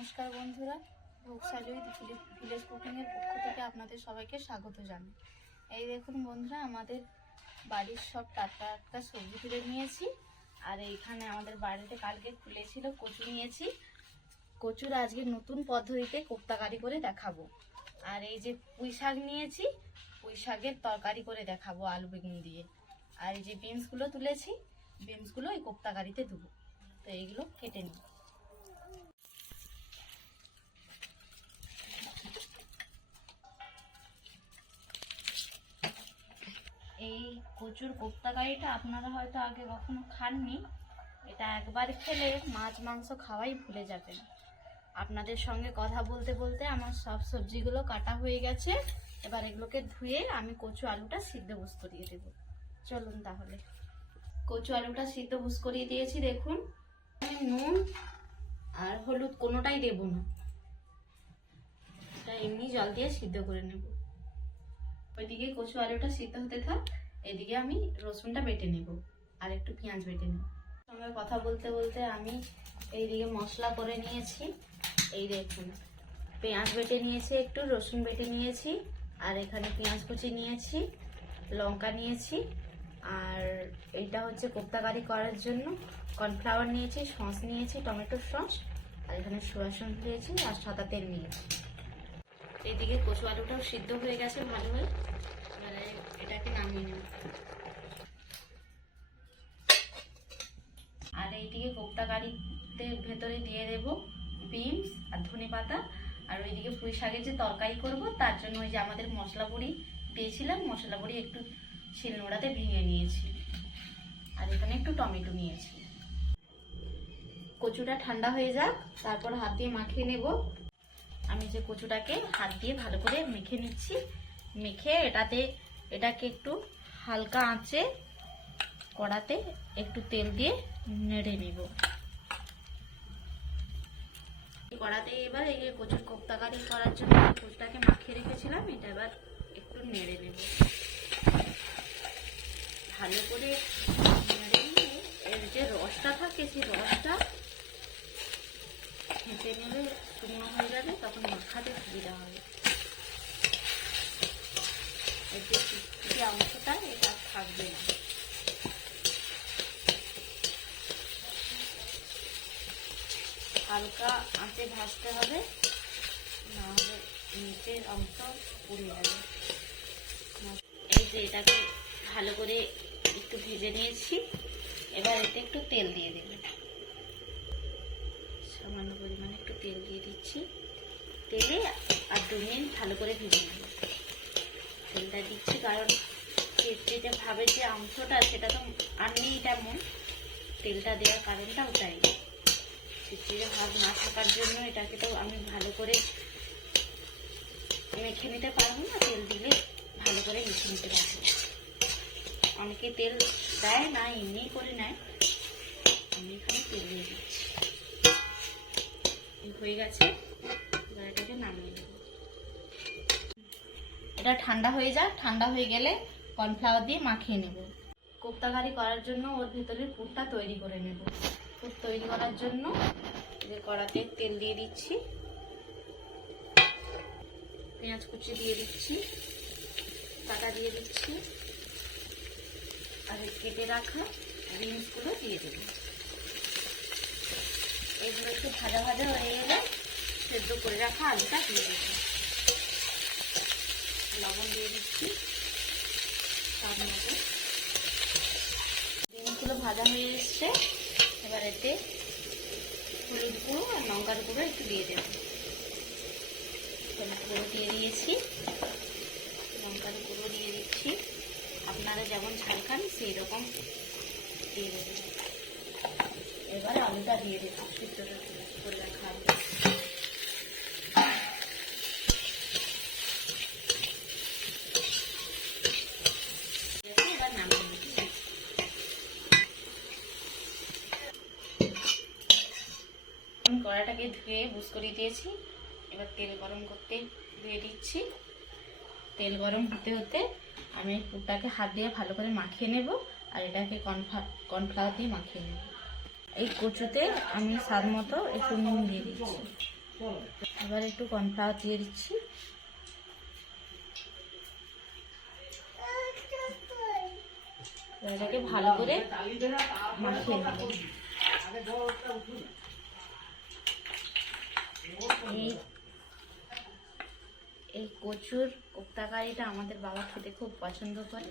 নমস্কার বন্ধুরা ভোগশালী ভিলেজ কুকিংয়ের পক্ষ থেকে আপনাদের সবাইকে স্বাগত জানাই। এই দেখুন বন্ধুরা, আমাদের বাড়ির সব টাটকা টাটকা সবজি তুলে নিয়েছি। আর এইখানে আমাদের বাড়িতে কালকে খুলেছিল কচু নিয়েছি। কচুর আজকে নতুন পদ্ধতিতে কোপ্তাকারি করে দেখাবো। আর এই যে পুঁই শাক নিয়েছি, পুঁই শাকের তরকারি করে দেখাবো আলু বেগুন দিয়ে। আর এই যে বিনসগুলো তুলেছি, বিনসগুলো এই কোপ্তাকারিতে দেবো। তো এইগুলো কেটে নিই। এই কচুর কোপ্তা কোপ্তাকারিটা আপনারা হয়তো আগে কখনো খাননি। এটা একবার খেলে মাছ, মাংস খাওয়াই ভুলে যাবেন। আপনাদের সঙ্গে কথা বলতে বলতে আমার সব সবজিগুলো কাটা হয়ে গেছে। এবার এগুলোকে ধুয়ে আমি কচু আলুটা সিদ্ধ বুস করিয়ে দেব। চলুন তাহলে। কচু আলুটা সিদ্ধ বুস করিয়ে দিয়েছি, দেখুন। আমি নুন আর হলুদ কোনোটাই দেব না। এটা এমনি জল দিয়ে সিদ্ধ করে নেব। ওইদিকে কচু আলুটা সিদ্ধ হতে থাক, এদিকে আমি রসুনটা বেটে নেব আর একটু পেঁয়াজ বেটে নেব। সঙ্গে কথা বলতে বলতে আমি এইদিকে মশলা করে নিয়েছি, এই দেখুন। পেঁয়াজ বেটে নিয়েছি, একটু রসুন বেটে নিয়েছি, আর এখানে পেঁয়াজ কুচি নিয়েছি, লঙ্কা নিয়েছি, আর এইটা হচ্ছে কোপ্তাকারি করার জন্য। কর্নফ্লাওয়ার নিয়েছি, সস নিয়েছি টমেটোর সস, আর এখানে সোয়া নিয়েছি, আর সাদা তেল নিয়েছি। এইদিকে কচু আলুটাও সিদ্ধ হয়ে গেছে ভালো হয়ে এবারে এটাকে নামিয়ে নেব। আর এইদিকে কোপ্তা কারিতে ভেতরে দিয়ে দেব বিনস আর ধনে পাতা। আর ওইদিকে পুঁই শাকের যে তরকারি করব, তার জন্য ওই যে আমাদের মশলা বড়ি দিয়েছিলাম, মশলা বড়ি একটু শিলনোড়াতে ভেঙে নিয়েছি। আর এখানে একটু টমেটো নিয়েছি। কচুটা ঠান্ডা হয়ে যাক, তারপর হাত দিয়ে মাখিয়ে নেব। আমি যে কচুটাকে হাত দিয়ে ভালো করে মেখে নিচ্ছি। মেখে এটাতে, এটাকে একটু হালকা আঁচে কড়াতে একটু তেল দিয়ে নেড়ে নেব। কড়াতে এবার এই কচুর কোপ্তাকারি করার জন্য কচুটাকে মাখিয়ে রেখেছিলাম, এটা এবার একটু নেড়ে নেব। ভালো করে নেড়ে নিয়ে এর যে রসটা থাকে, সেই রসটা খেতে নেবে শুকনো হয়ে যাবে, তখন মাখাতে সুবিধা হবে। এর যে অংশটা, এটা থাকবে না। হালকা আঁচে ভাজতে হবে, না হলে নিচের অংশ পুড়ে যাবে। এই যে এটাকে ভালো করে একটু ভেজে নিয়েছি, এবার এতে একটু তেল দিয়ে দেবে তেল দিয়ে দিচ্ছি। তেলে আর দু মিনিট ভালো করে ভেজে নেব। তেলটা দিচ্ছি কারণ যে ভাবে যে অংশটা, সেটা তো আর নেই তেমন। তেলটা দেওয়ার কারণটা ওটাই চিচিড়ে ভাব না থাকার জন্য এটাকে তো আমি ভালো করে মেখে নিতে পারব না। তেল দিলে ভালো করে মেখে নিতে পারব। অনেকে তেল দেয় না, এমনি করে নেয় আমি এখানে তেল দিয়ে দিচ্ছি। হয়ে গেছে, এবার নামিয়ে নেব। এটা ঠান্ডা হয়ে যাক, ঠান্ডা হয়ে গেলে কর্নফ্লাওয়ার দিয়ে মাখিয়ে নেব। কোপ্তাকারি করার জন্য ওর ভেতরের পুরটা তৈরি করে নেব। পুর তৈরি করার জন্য কড়াতে তেল দিয়ে দিচ্ছি। পেঁয়াজ কুচি দিয়ে দিচ্ছি, কাটা দিয়ে দিচ্ছি। আর কেটে রাখা বিনসগুলো দিয়ে দেবো। এগুলো একটু ভাজা ভাজা হয়ে গেলে সেদ্ধ করে রাখা আলুটা দিয়ে দেবো লবণ দিয়ে দিচ্ছি। তার মতো বিনসগুলো ভাজা হয়ে এসছে। এবার এতে হলুদ গুঁড়ো আর লঙ্কার গুঁড়ো একটু দিয়ে দেবো। হলুদ গুঁড়ো দিয়ে দিয়েছি। লঙ্কার গুঁড়ো দিয়ে দিচ্ছি। আপনারা যেমন ঝাল খান সেই রকম দিয়ে দেবেন। এবার আলুটা দিয়ে দেবো সিদ্ধটা করে রাখা কড়াটাকে ধুয়ে বুস করে দিয়েছি। এবার তেল গরম করতে দিয়ে দিচ্ছি। তেল গরম হতে হতে আমি পুরটাকে হাত দিয়ে ভালো করে মাখিয়ে নেব আর এটাকে কর্নফ্লাওয়ার দিয়ে মাখিয়ে নেব। এই কচুতে আমি স্বাদ মতো একটু নুন দিয়ে দিচ্ছি। এবার একটু কর্নফ্লাওয়ার দিয়ে দিচ্ছি। এটাকে ভালো করে মাখিয়ে এই কচুর কোপ্তাকারিটা আমাদের বাবা খেতে খুব পছন্দ করে।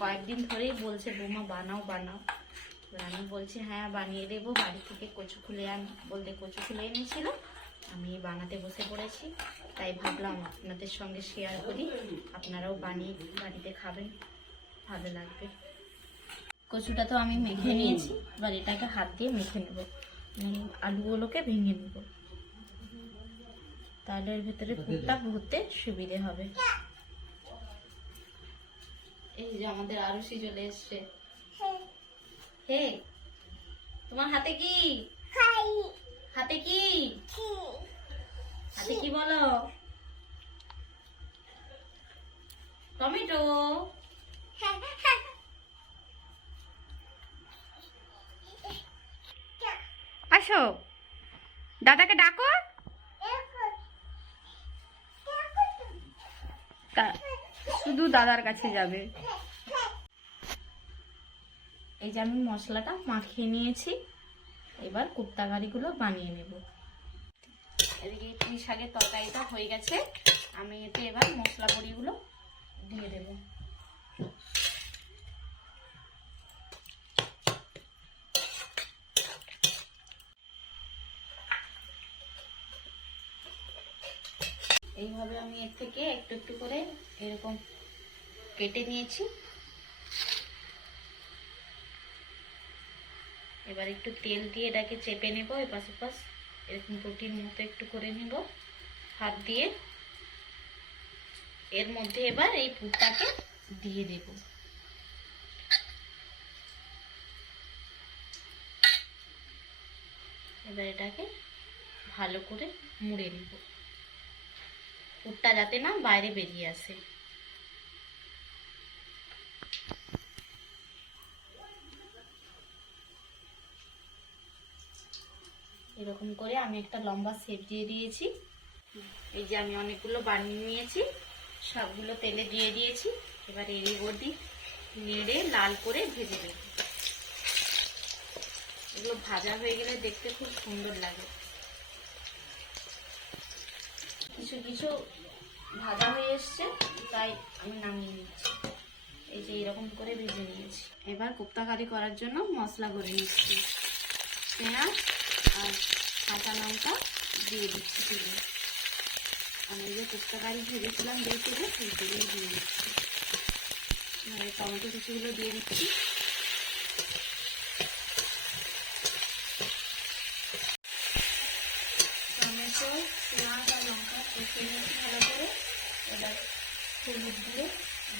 কয়েকদিন ধরেই বলছে, বৌমা বানাও বানাও। আমি বলছি হ্যাঁ বানিয়ে দেবো। বাড়ি থেকে কচু খুলে আন বলতে কচু খুলে এনেছিল। আমি বানাতে বসে পড়েছি। তাই ভাবলাম আপনাদের সঙ্গে শেয়ার করি। আপনারাও বানিয়ে বাড়িতে খাবেন। ভালো লাগবে। কচুটা তো আমি মেখে নিয়েছি। এবার এটাকে হাত দিয়ে মেখে নেব। আলুগুলোকে ভেঙে নেব। তাহলে এর ভেতরে পুরটা ভরতে সুবিধে হবে। এই যে আমাদের আরুষি চলে এসছে। হে তোমার হাতে কি? হাতে কি? হাতে কি বলো? টমেটো। আসো। দাদাকে ডাকো। তা- শুধু দাদার কাছে যাবে। এই যে আমি মশলাটা মাখিয়ে নিয়েছি। এবার কুপ্তা কুপ্তাগাড়িগুলো বানিয়ে নেব। এদিকে পুঁই শাকের তরকারিটা হয়ে গেছে। আমি এতে এবার মশলা বড়িগুলো দিয়ে দেব। এইভাবে আমি এর থেকে একটু একটু করে এরকম কেটে নিয়েছি। এবার একটু তেল দিয়ে এটাকে চেপে নেব, এপাশ ওপাশ। এরকম রুটির মতো একটু করে নেব। হাত দিয়ে। এর মধ্যে এবার এই পুরটাকে দিয়ে দেব। এবার এটাকে ভালো করে মুড়ে নেব। পুরটা যাতে না বাইরে বেরিয়ে আসে। এরকম করে আমি একটা লম্বা সেপ দিয়ে দিয়েছি। এই যে আমি অনেকগুলো বানিয়ে নিয়েছি, সবগুলো তেলে দিয়ে দিয়েছি। এবার এরি বডি নেড়ে লাল করে ভেজে দেব এগুলো ভাজা হয়ে গেলে দেখতে খুব সুন্দর লাগে। কিছু কিছু ভাজা হয়ে এসছে, তাই আমি নামিয়ে নিচ্ছি। এই যে এরকম করে ভেজে নিয়েছি। এবার কোপ্তা কারি করার জন্য মশলা করে নিচ্ছি। পেঁয়াজ আর কাঁচা লঙ্কা দিয়ে দিচ্ছি তুলে। আমি যে কুচকাকারি ভেজেছিলাম তুলে সেইগুলো দিয়ে দিচ্ছি। আর টমেটো কুচিগুলো দিয়ে দিচ্ছি। লঙ্কা ভালো করে। দিয়ে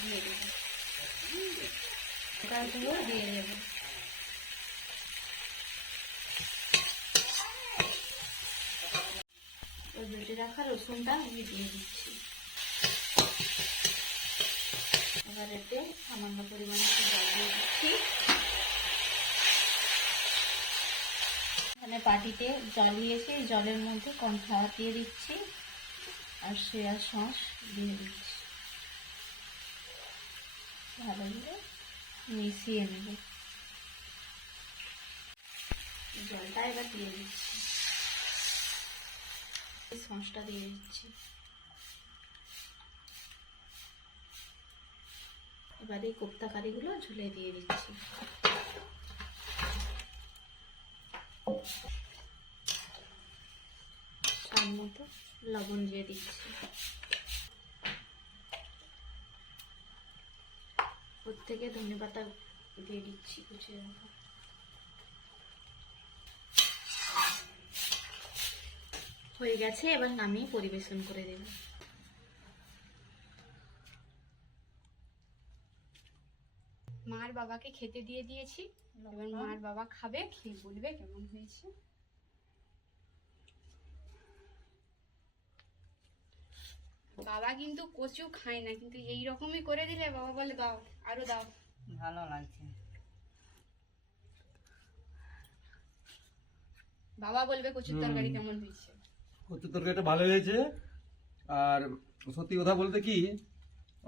দিয়ে দেবো। দিয়ে দেবো রাখা রসুনটা আমি দিয়ে দিচ্ছি। এবার এতে সামান্য পরিমাণে জল দিয়ে দিচ্ছি। এখানে বাটিতে জল দিয়েছি জলের মধ্যে কর্নফ্লাওয়ার দিয়ে দিচ্ছি আর সোয়া সস দিয়ে দিচ্ছি। ভালো করে মিশিয়ে নেব। জলটা এবার দিয়ে দিচ্ছি। সসটা দিয়ে দিচ্ছি। এবার এই কোপ্তা কারিগুলো ঝুলে দিয়ে দিচ্ছি। মতো লবণ দিয়ে দিচ্ছি। ওর থেকে ধনে পাতা দিয়ে দিচ্ছি কুচিয়ে হয়ে গেছে এবার নামিয়ে পরিবেশন করে দেব। মার বাবাকে খেতে দিয়ে দিয়েছি। এবার মার বাবা খাবে খেয়ে বলবে কেমন হয়েছে। বাবা কিন্তু কচু খায় না কিন্তু এই রকমই করে দিলে বাবা বলে দাও আরও দাও। ভালো লাগছে। বাবা বলবে কচুর তরকারি কেমন হয়েছে। কচু তরকারিটা ভালো হয়েছে। আর সত্যি কথা বলতে কি,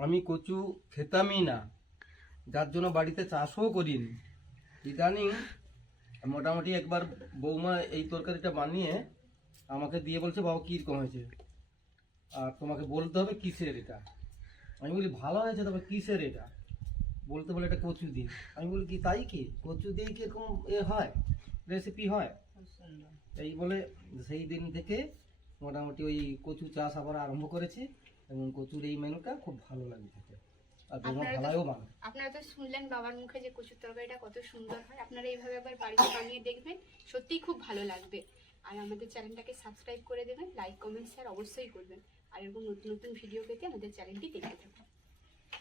আমি কচু খেতামই না। যার জন্য বাড়িতে চাষও করিনি। ইদানিং মোটামুটি একবার বৌমা এই তরকারিটা বানিয়ে আমাকে দিয়ে বলছে, বাবা, কীরকম হয়েছে? আর তোমাকে বলতে হবে কিসের এটা? আমি বলি, ভালো হয়েছে তবে কিসের এটা? বলতে বলে, এটা কচু দিন আমি বলি, কি তাই কি? কচু দিয়ে কি এরকম এ হয়? রেসিপি হয়? এই বলে সেই দিন থেকে মোটামুটি ওই কচু চাষ আবার আরম্ভ করেছি এবং কচুর এই মেনুটা খুব ভালো লাগে খেতে। আর বানায় আপনারা তো শুনলেন বাবার মুখে যে কচুর তরকারিটা কত সুন্দর হয়। আপনারা এইভাবে একবার বাড়িতে বানিয়ে দেখবেন সত্যিই খুব ভালো লাগবে। আর আমাদের চ্যানেলটাকে সাবস্ক্রাইব করে দেবেন লাইক কমেন্ট শেয়ার অবশ্যই করবেন। আর এরকম নতুন নতুন ভিডিও পেতে আমাদের চ্যানেলটি দেখতে থাকুন।